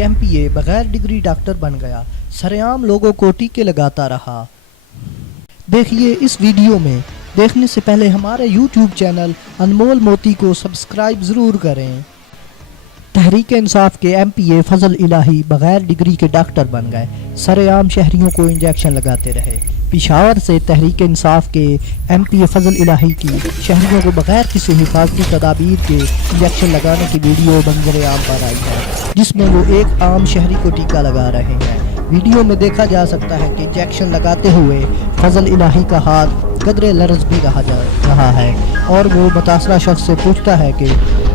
MPa बगैर degree doctor बन गया, सरेआम लोगों को टीके लगाता रहा। देखिए इस वीडियो में। देखने से पहले हमारे YouTube चैनल अनमोल मोती को सब्सक्राइब ज़रूर करें। तहरीक इंसाफ के एमपीए फजल इलाही बगैर डिग्री के डॉक्टर बन गए, सरेआम शहरियों को इंजेक्शन लगाते रहे। पेशावर से तहरीक इंसाफ के एमपीए फजल इलाही की शहरियों को बगैर किसी हिफाजती तदाबीर के इंजेक्शन लगाने की वीडियो मंजर आम पर आई है, जिसमें वो एक आम शहरी को टीका लगा रहे हैं। वीडियो में देखा जा सकता है कि इंजेक्शन लगाते हुए फजल इलाही का हाथ कदरे लर्ज भी रहा जा रहा है और वो मुतासरा शख्स से पूछता है कि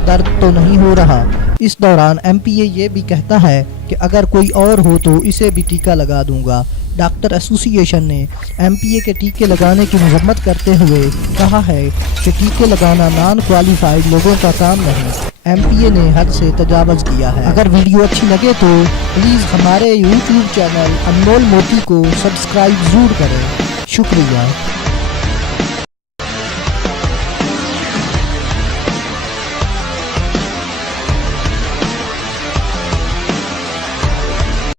दर्द तो नहीं हो रहा। इस दौरान एमपीए ये भी कहता है कि अगर कोई और हो तो इसे भी टीका लगा दूंगा। डॉक्टर एसोसिएशन ने एमपीए के टीके लगाने की मजम्मत करते हुए कहा है कि टीके लगाना नॉन क्वालिफाइड लोगों का काम नहीं। एमपीए ने हद से तजावज़ किया है। अगर वीडियो अच्छी लगे तो प्लीज़ हमारे YouTube चैनल अनमोल मोती को सब्सक्राइब ज़रूर करें। शुक्रिया।